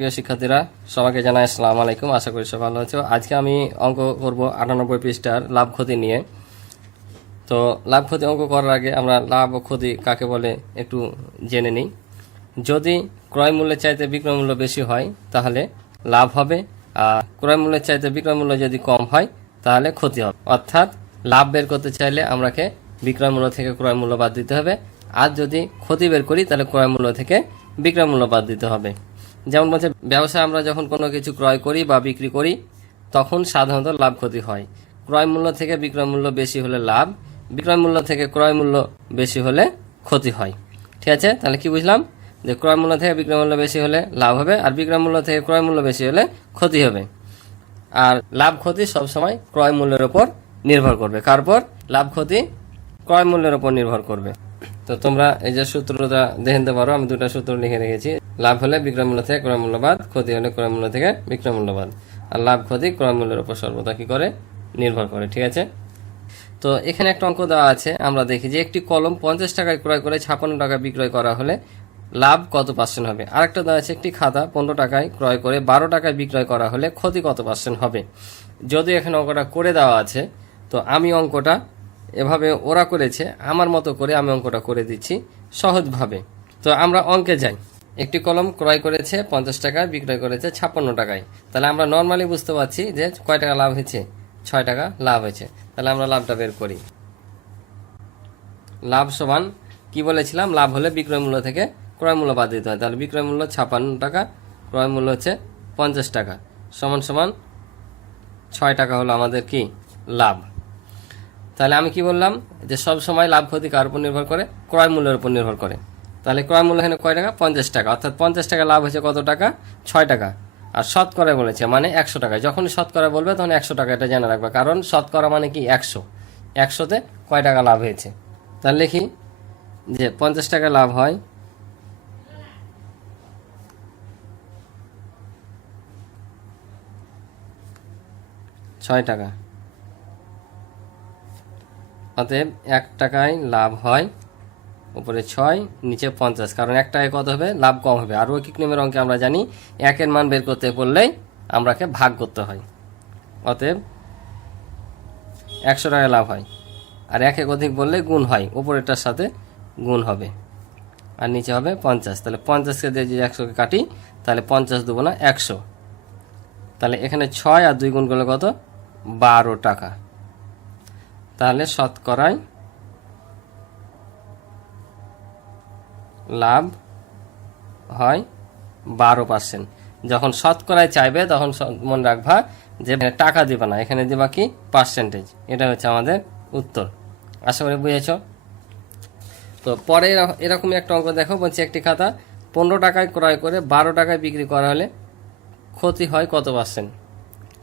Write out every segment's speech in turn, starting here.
প্রিয় শিক্ষার্থীরা, সবাইকে জানাই আসসালামু আলাইকুম। আশা করি সব ভালো আছো। আজকে আমি অঙ্ক করব আটানব্বই পৃষ্ঠার লাভ ক্ষতি নিয়ে। তো লাভ ক্ষতি অঙ্ক করার আগে আমরা লাভ ও ক্ষতি কাকে বলে একটু জেনে নিই। যদি ক্রয় মূল্যের চাইতে বিক্রয় মূল্য বেশি হয়, তাহলে লাভ হবে। আর ক্রয় মূল্যের চাইতে বিক্রয় মূল্য যদি কম হয়, তাহলে ক্ষতি হবে। অর্থাৎ লাভ বের করতে চাইলে আমরাকে বিক্রয় মূল্য থেকে ক্রয় মূল্য বাদ দিতে হবে। আর যদি ক্ষতি বের করি, তাহলে ক্রয় মূল্য থেকে বিক্রয় মূল্য বাদ দিতে হবে। যেমন বলছে, ব্যবসায় আমরা যখন কোনো কিছু ক্রয় করি বা বিক্রি করি, তখন সাধারণত লাভ ক্ষতি হয়। ক্রয় মূল্য থেকে বিক্রয় মূল্য বেশি হলে লাভ, বিক্রয় মূল্য থেকে ক্রয় মূল্য বেশি হলে ক্ষতি হয়। ঠিক আছে? তাহলে কি বুঝলাম? যে ক্রয় মূল্য থেকে বিক্রয় মূল্য বেশি হলে লাভ হবে, আর বিক্রয় মূল্য থেকে ক্রয় মূল্য বেশি হলে ক্ষতি হবে। আর লাভ ক্ষতি সবসময় ক্রয় মূল্যের ওপর নির্ভর করবে। কারপর লাভ ক্ষতি ক্রয় মূল্যের ওপর নির্ভর করবে। তো তোমরা এই যে সূত্রটা দেখে নিতে পারো, আমি দুটো সূত্র লিখে রেখেছি। লাভ হলে বিক্রয় মূল্য থেকে ক্রয় মূল্যবাদ ক্ষতি হলে ক্রয় মূল্য থেকে বিক্রয় মূল্যবাদ আর লাভ, ক্ষতি ক্রয় মূল্যের উপর সর্বদা কি করে? নির্ভর করে, ঠিক আছে? তো এখানে একটা অঙ্ক দেওয়া আছে, আমরা দেখি যে একটি কলম পঞ্চাশ টাকায় ক্রয় করে ছাপান্ন টাকা বিক্রয় করা হলে লাভ কত পার্সেন্ট হবে? আরেকটা দেওয়া আছে, একটি খাতা পনেরো টাকায় ক্রয় করে বারো টাকায় বিক্রয় করা হলে ক্ষতি কত পার্সেন্ট হবে? যদি এখানে অঙ্কটা করে দেওয়া আছে, তো আমি অঙ্কটা এভাবে ওরা করেছে, আমার মতো করে আমি অঙ্কটা করে দিচ্ছি সহজভাবে। তো আমরা অঙ্কে যাই। একটি কলম ক্রয় করেছে পঞ্চাশ টাকায়, বিক্রয় করেছে ছাপ্পান্ন টাকায়। তাহলে আমরা নর্মালি বুঝতে পারছি যে কয় টাকা লাভ হয়েছে? ছয় টাকা লাভ হয়েছে। তাহলে আমরা লাভটা বের করি। লাভ সমান কি বলেছিলাম? লাভ হলে বিক্রয় মূল্য থেকে ক্রয় মূল্য বাদ দিতে হয়। তাহলে বিক্রয় মূল্য ছাপ্পান্ন টাকা, ক্রয় মূল্য হচ্ছে পঞ্চাশ টাকা। সমান সমান ছয় টাকা হলো আমাদের কি? লাভ। তাহলে আমি কি বললাম? যে সব সময় লাভ ক্ষতি কার উপর নির্ভর করে? ক্রয় মূল্যের উপর নির্ভর করে। তাহলে ক্রয় মূল্য এখানে কয় টাকা? পঞ্চাশ টাকা। অর্থাৎ পঞ্চাশ টাকা লাভ হয়েছে কত টাকা? ছয় টাকা। আর শতকরা বলেছে মানে একশো টাকা। যখনই শতকরা বলবে, তখন একশো টাকা এটা জেনে রাখবে। কারণ শতকরা মানে কি? একশো। একশোতে কয় টাকা লাভ হয়েছে? তাহলে লিখি যে পঞ্চাশ টাকা লাভ হয় ছয় টাকা। অতএব এক টাকায় লাভ হয় উপরে ছয়, নিচে পঞ্চাশ। কারণ এক কত হবে? লাভ কম হবে। আর ঐকিক নিয়মের অঙ্কে আমরা জানি একের মান বের করতে বললেই আমরাকে ভাগ করতে হয়। অতএব একশো টাকা লাভ হয়। আর এক অধিক বললে গুণ হয়। উপরেরটার সাথে গুণ হবে। আর নিচে হবে পঞ্চাশ। তাহলে পঞ্চাশকে দিয়ে যদি একশোকে কাটি, তাহলে পঞ্চাশ দেবো না একশো। তাহলে এখানে ছয় আর দুই গুণ করলে কত? বারো টাকা। তাহলে শতকরায় লাভ হয় বারো পার্সেন্ট যখন শতকরায় চাইবে, তখন মনে রাখবা যে টাকা দিবা না, এখানে দিবা কি পার্সেন্টেজ এটা হচ্ছে আমাদের উত্তর। আশা করি বুঝেছ? তো পরে এরা- এরকমই একটা অঙ্ক দেখো, বলছি একটি খাতা, পনেরো টাকায় ক্রয় করে বারো টাকায় বিক্রি করা হলে ক্ষতি হয় কত পার্সেন্ট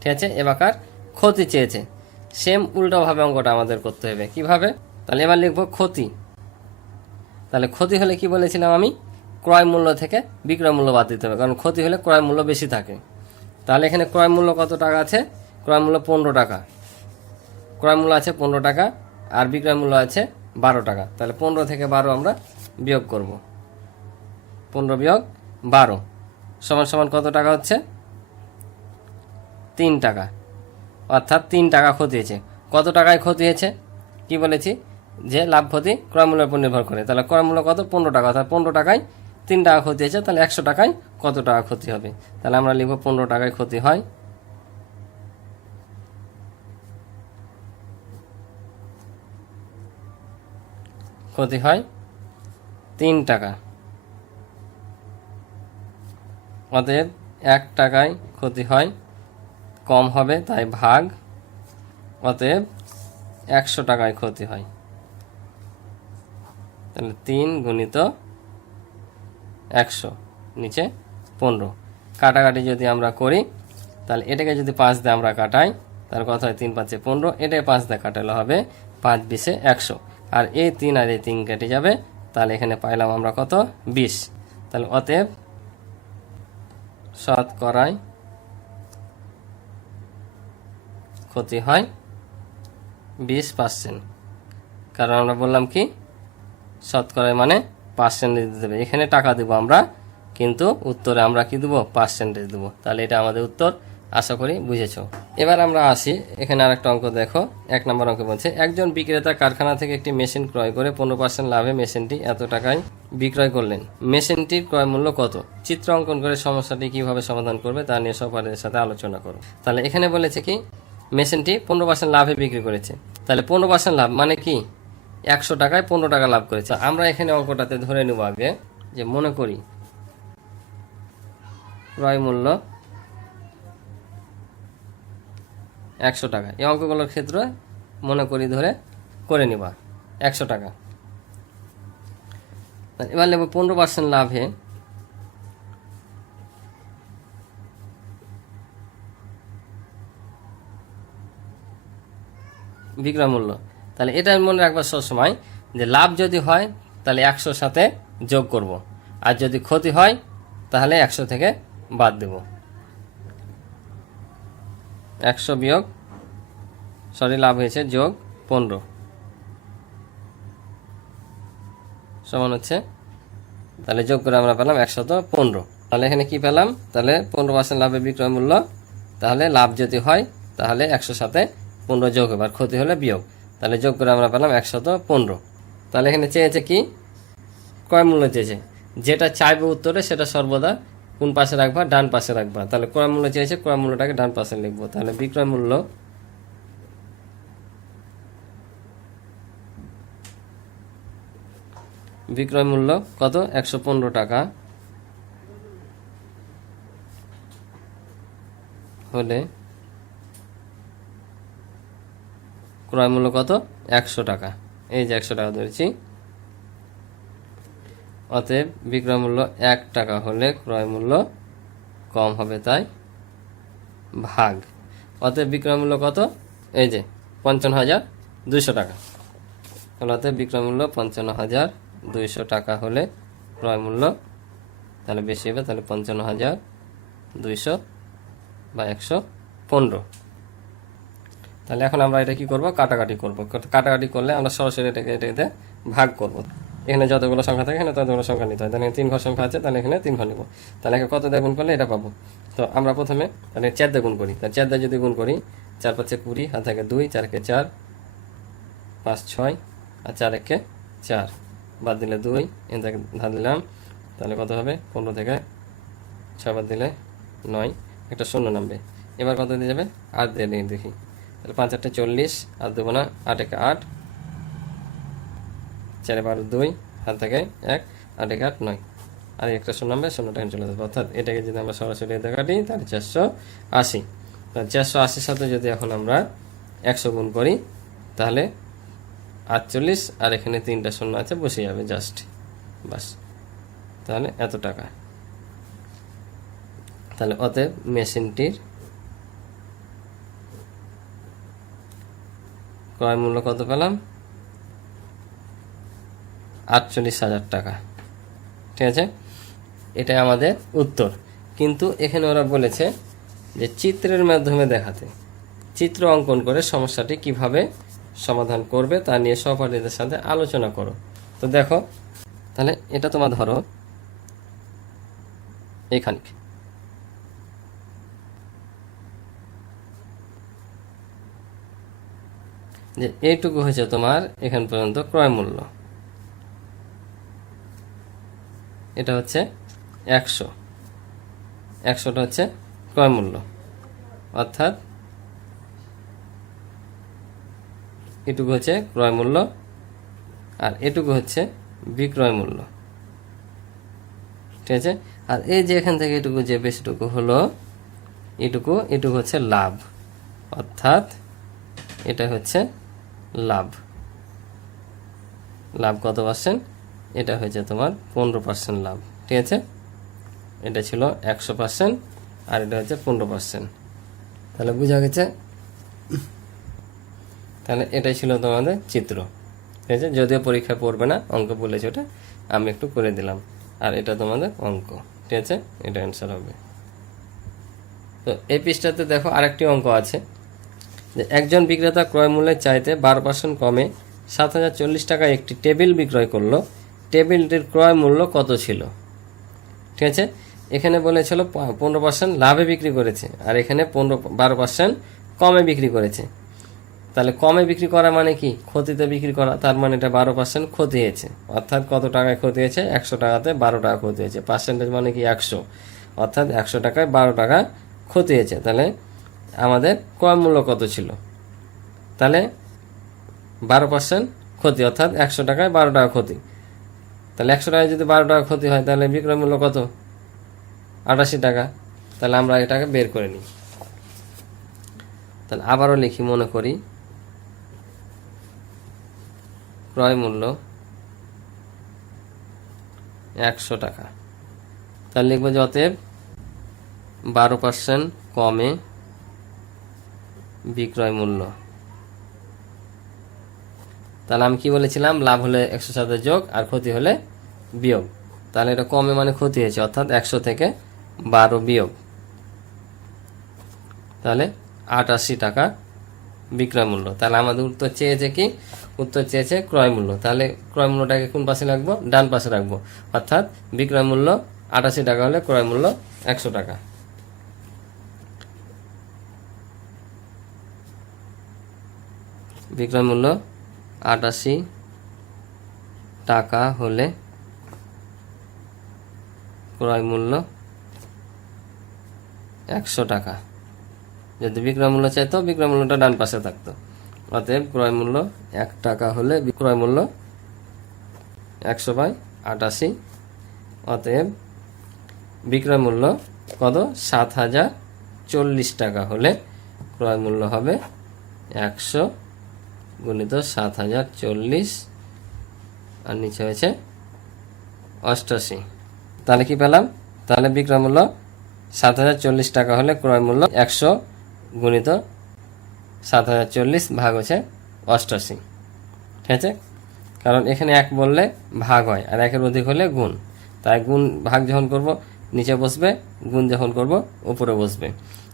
ঠিক আছে, এবাকার ক্ষতি চেয়েছে। সেম উল্টোভাবে অঙ্কটা আমাদের করতে হবে। কীভাবে? তাহলে এবার লিখব ক্ষতি। তাহলে ক্ষতি হলে কি বলেছিলাম আমি? ক্রয় মূল্য থেকে বিক্রয় মূল্য বাদ দিতে হবে, কারণ ক্ষতি হলে ক্রয় মূল্য বেশি থাকে। তাহলে এখানে ক্রয় মূল্য কত টাকা আছে? ক্রয় মূল্য পনেরো টাকা। ক্রয় মূল্য আছে পনেরো টাকা, আর বিক্রয় মূল্য আছে বারো টাকা। তাহলে পনেরো থেকে বারো আমরা বিয়োগ করব। পনেরো বিয়োগ বারো। সমান সমান কত টাকা হচ্ছে? তিন টাকা। অর্থাৎ তিন টাকা ক্ষতি হয়েছে। কত টাকায় ক্ষতি হয়েছে? কি বলেছি? যে লাভ ক্ষতি ক্রয় মূল্যের উপর নির্ভর করে। তাহলে ক্রয় মূল্য কত? পনেরো টাকা। অর্থাৎ পনেরো টাকায় তিন টাকা ক্ষতি হয়েছে, তাহলে একশো টাকায় কত টাকা ক্ষতি হবে? তাহলে আমরা লিখব পনেরো টাকায় ক্ষতি হয় ক্ষতি হয় তিন টাকা। অতএব এক টাকায় ক্ষতি হয়, কম হবে, তাই ভাগ। অতএব একশো টাকায় ক্ষতি হয়। তাহলে তিন গুণিত একশো, নিচে পনেরো। কাটাকাটি যদি আমরা করি, তাহলে এটাকে যদি পাঁচ দিয়ে আমরা কাটাই, তাহলে কত হয়? তিন পাঁচে পনেরো, এটাকে পাঁচ দিয়ে কাটালে হবে পাঁচ বিশে একশো। আর এই তিন আর এই তিন কেটে যাবে, তাহলে এখানে পাইলাম আমরা কত? বিশ। তাহলে অতএব শতকরায় ক্ষতি হয় বিশ পার্সেন্ট। কারণ আমরা বললাম কি? শতকরায় মানে পার্সেন্টেজ দেবে এখানে টাকা দেবো আমরা, কিন্তু উত্তরে আমরা কি দেবো? পার্সেন্টেজ দেবো। তাহলে এটা আমাদের উত্তর, আশা করি বুঝেছ। এবার আমরা আসি, এখানে আরেকটা অঙ্ক দেখো। এক নম্বর অঙ্ক বলছে, একজন বিক্রেতা কারখানা থেকে একটি মেশিন ক্রয় করে পনেরো পার্সেন্ট লাভে মেশিনটি এত টাকায় বিক্রয় করলেন। মেশিনটির ক্রয় মূল্য কত? চিত্র অঙ্কন করে সমস্যাটি কীভাবে সমাধান করবে তা নিয়ে সবার সাথে আলোচনা করো। তাহলে এখানে বলেছে কি, মেশিনটি পনেরো পার্সেন্ট লাভে বিক্রি করেছে। তাহলে পনেরো পার্সেন্ট লাভ মানে কি? একশো টাকায় পনেরো টাকা লাভ করেছে। আমরা এখানে অঙ্কটাতে ধরে নেব আগে যে মনে করি ক্রয় মূল্য একশো টাকা। এই অঙ্কগুলোর ক্ষেত্রে মনে করি ধরে করে নিবা একশো টাকা। এবার নেব পনেরো পার্সেন্ট লাভে বিক্রয় মূল্য। তাহলে এটা মনে রাখবার সবসময় যে লাভ যদি হয়, তাহলে একশোর সাথে যোগ করব। আর যদি ক্ষতি হয়, তাহলে একশো থেকে বাদ দেব। একশো বিয়োগ, সরি, লাভ হয়েছে যোগ পনেরো। সমান হচ্ছে, তাহলে যোগ করে আমরা পেলাম একশত পনেরো। তাহলে এখানে কি পেলাম? তাহলে পনেরো পার্সেন্ট লাভের বিক্রয় মূল্য, তাহলে লাভ যদি হয়, তাহলে একশো সাথে পনেরো যোগ হবে, আর ক্ষতি হলে বিয়োগ। তাহলে যোগ করে আমরা পেলাম একশত পনেরো। তাহলে এখানে চেয়েছে কি? ক্রয় মূল্য চেয়েছে। যেটা চাইবে উত্তরে সেটা সর্বদা কোন পাশে রাখবা? ডান পাশে রাখবা। তাহলে ক্রয় মূল্য চেয়েছে, ক্রয় মূল্যটাকে ডান পাশে লিখব। তাহলে বিক্রয় মূল্য বিক্রয় মূল্য কত? একশো পনেরো টাকা। হলে ক্রয় মূল্য কত? একশো টাকা। এই যে একশো টাকা ধরেছি। অতএব বিক্রয় মূল্য এক টাকা হলে ক্রয় মূল্য কম হবে তাই ভাগ। অতএব বিক্রয় মূল্য কত? এই যে পঞ্চান্ন হাজার দুইশো টাকা। তাহলে অতএব বিক্রয় মূল্য পঞ্চান্ন হাজার দুইশো টাকা হলে ক্রয় মূল্য তাহলে বেশি হবে, তাহলে পঞ্চান্ন হাজার দুইশো বা একশো পনেরো। তাহলে এখন আমরা এটা কি করব? কাটাকাটি করব। কাটাকাটি করলে আমরা সরাসরি এটাকে এটাতে ভাগ করব। এখানে যতগুলো সংখ্যা থাকে, এখানে ততগুলো সংখ্যা নিতে হয়। তাহলে তিন ঘর সংখ্যা আছে, তাহলে এখানে তিন ঘর নিব। তাহলে একে কত দিয়ে গুণ করলে এটা পাবো? তো আমরা প্রথমে তাহলে চার দিয়ে গুণ করি। তাহলে চার দিয়ে যদি গুণ করি, চার পাঁচে কুড়ি, আর থেকে দুই চারকে চার, পাঁচ ছয়, আর চার একে চার। বাদ দিলে দুই এ থেকে ধার দিলাম। তাহলে কত হবে? পনেরো থেকে ছয় বাদ দিলে নয়। একটা শূন্য নামবে। এবার কত দিয়ে যাবে? আট দিয়ে দেখি। তাহলে পাঁচ আটটা চল্লিশ আর দেবো না আট একে আট। চারে বারো দুই, হাত থেকে এক, আট এক আট নয়। আর একটা শূন্য নামবে শূন্যটা এখানে চলে যাবে। অর্থাৎ এটাকে যদি আমরা সরাসরি এতে কাটি, তাহলে চারশো আশি। চারশো আশির সাথে যদি এখন আমরা একশো গুণ করি, তাহলে আটচল্লিশ, আর এখানে তিনটা শূন্য আছে, বসে যাবে জাস্ট বাস। তাহলে এত টাকা। তাহলে অতএব মেশিনটির ক্রয় মূল্য কত পেলাম? আটচল্লিশ হাজার টাকা। ঠিক আছে? এটাই আমাদের উত্তর। কিন্তু এখানে ওরা বলেছে যে চিত্রের মাধ্যমে দেখাতে। চিত্র অঙ্কন করে সমস্যাটি কীভাবে সমাধান করবে তা নিয়ে সহপাঠীদের সাথে আলোচনা করো। তো দেখো, তাহলে এটা তোমার ধরো, এখানে। যে এইটুকু হয়েছে তোমার এখান পর্যন্ত ক্রয় মূল্য। এটা হচ্ছে একশো। একশোটা হচ্ছে ক্রয় মূল্য। অর্থাৎ এটুকু হচ্ছে ক্রয় মূল্য আর এটুকু হচ্ছে বিক্রয় মূল্য। ঠিক আছে? আর এই যে এখান থেকে এটুকু যে বেশিটুকু হলো, এটুকু এটুকু হচ্ছে লাভ। অর্থাৎ এটা হচ্ছে লাভ। লাভ কত পার্সেন্ট এটা হয়েছে তোমার পনেরো পার্সেন্ট লাভ, ঠিক আছে? এটা ছিল একশো পার্সেন্ট আর এটা হচ্ছে পনেরো পার্সেন্ট তাহলে বোঝা গেছে? তাহলে এটাই ছিল তোমাদের চিত্র, ঠিক আছে? যদিও পরীক্ষায় পড়বে না, অঙ্ক বলেছে ওটা, আমি একটু করে দিলাম। আর এটা তোমাদের অঙ্ক, ঠিক আছে? এটা অ্যান্সার হবে। তো এই পৃষ্ঠাতে দেখো আরেকটি অঙ্ক আছে। যে একজন বিক্রেতা ক্রয় মূল্যের চাইতে বারো পার্সেন্ট কমে সাত হাজার চল্লিশ টাকায় একটি টেবিল বিক্রয় করল। টেবিলটির ক্রয় মূল্য কত ছিল? ঠিক আছে? এখানে বলেছিল পনেরো পার্সেন্ট লাভে বিক্রি করেছে আর এখানে পনেরো, বারো পার্সেন্ট কমে বিক্রি করেছে। তাহলে কমে বিক্রি করা মানে কি? ক্ষতিতে বিক্রি করা, তার মানে এটা বারো পার্সেন্ট ক্ষতি হয়েছে। অর্থাৎ কত টাকায় ক্ষতি হয়েছে? একশো টাকাতে বারো টাকা ক্ষতি হয়েছে। পার্সেন্টেজ মানে কি? একশো। অর্থাৎ একশো টাকায় বারো টাকা ক্ষতি হয়েছে। তাহলে আমাদের ক্রয় মূল্য কত ছিল? তাহলে বারো পার্সেন্ট ক্ষতি, অর্থাৎ একশো টাকায় বারো টাকা ক্ষতি। তাহলে একশো টাকায় যদি বারো টাকা ক্ষতি হয়, তাহলে বিক্রয় মূল্য কত? আটাশি টাকা। তাহলে আমরা এটাকে বের করে নিই। তাহলে আবারও লিখি, মনে করি, ক্রয় মূল্য একশো টাকা। তাহলে লিখব যে অতএব বারো পার্সেন্ট কমে বিক্রয় মূল্য। তাহলে আমি কি বলেছিলাম? লাভ হলে একশো সাথে যোগ আর ক্ষতি হলে বিয়োগ। তাহলে এটা কমে মানে ক্ষতি হয়েছে, অর্থাৎ একশো থেকে বারো বিয়োগ। তাহলে আটাশি টাকা বিক্রয় মূল্য। তাহলে আমাদের উত্তর চেয়েছে কি? উত্তর চেয়েছে ক্রয় মূল্য। তাহলে ক্রয় মূল্যটাকে কোন পাশে রাখব? ডান পাশে রাখব। অর্থাৎ বিক্রয় মূল্য আটাশি টাকা হলে ক্রয় মূল্য একশো টাকা। বিক্রয় মূল্য আটাশি টাকা হলে ক্রয় মূল্য একশো টাকা। যদি বিক্রয় মূল্য চাইতো, বিক্রয় মূল্যটা ডান পাশে থাকতো। অতএব ক্রয় মূল্য এক টাকা হলে বিক্রয় মূল্য একশো বাই আটাশি। অতএব বিক্রয় মূল্য কত? সাত হাজার চল্লিশ টাকা হলে ক্রয় মূল্য হবে একশো গুণিত সাত হাজার চল্লিশ আর নিচে হয়েছে অষ্টাশি তাহলে কি পেলাম? তাহলে বিক্রয় মূল্য সাত হাজার চল্লিশ টাকা হলে ক্রয় মূল্য একশো গুণিত সাত হাজার চল্লিশ ভাগ হচ্ছে অষ্টাশি ঠিক আছে? কারণ এখানে এক বললে ভাগ হয় আর একের অধিক হলে গুণ। তাই গুণ ভাগ যখন করব, নিচে বসবে, গুণ যখন করব, উপরে বসবে।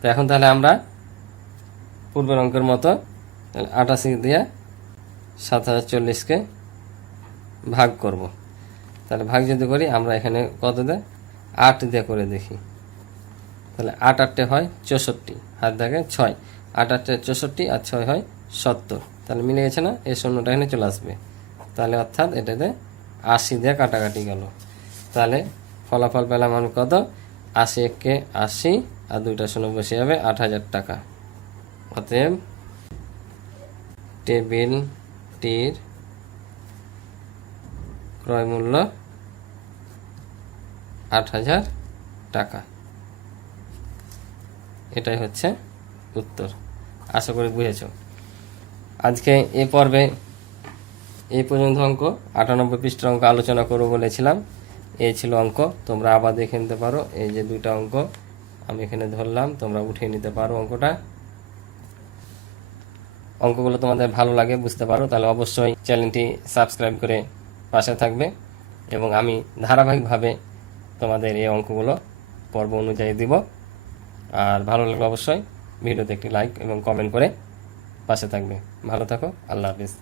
তো এখন তাহলে আমরা পূর্বের অঙ্কের মতো আটাশি দিয়ে সাত হাজার চল্লিশকে ভাগ করব। তাহলে ভাগ যদি করি, আমরা এখানে কত দেয়? আট দিয়ে করে দেখি। তাহলে আট আটটে হয় চৌষট্টি, হাত দেখে ছয়। আট আটটে চৌষট্টি আর ছয় হয় সত্তর। তাহলে মিলে গেছে না? এই শূন্যটা এখানে চলে আসবে। তাহলে অর্থাৎ এটাতে আশি দিয়ে কাটাকাটি গেল। তাহলে ফলাফল পেলাম আমি কত? আশি এককে আশি আর দুইটা শূন্য বসে যাবে আট হাজার টাকা। অতএব টেবিলটির ক্রয় মূল্য আট হাজার টাকা। এটাই হচ্ছে উত্তর। আশা করি বুঝেছ। আজকে এই পর্বে এই পর্যন্ত অঙ্ক, আটানব্বই পৃষ্ঠার অঙ্ক আলোচনা করব বলেছিলাম। এই ছিল অঙ্ক, তোমরা আবার দেখে নিতে পারো। এই যে দুইটা অঙ্ক আমি এখানে ধরলাম, তোমরা উঠিয়ে নিতে পারো অঙ্কটা। অঙ্কগুলো তোমাদের ভালো লাগে, বুঝতে পারো, তাহলে অবশ্যই চ্যানেলটি সাবস্ক্রাইব করে পাশে থাকবে এবং আমি ধারাবাহিকভাবে তোমাদের এই অঙ্কগুলো পর্ব অনুযায়ী দিব। আর ভালো লাগলে অবশ্যই ভিডিওতে একটি লাইক এবং কমেন্ট করে পাশে থাকবে। ভালো থাকো, আল্লাহ হাফিজ।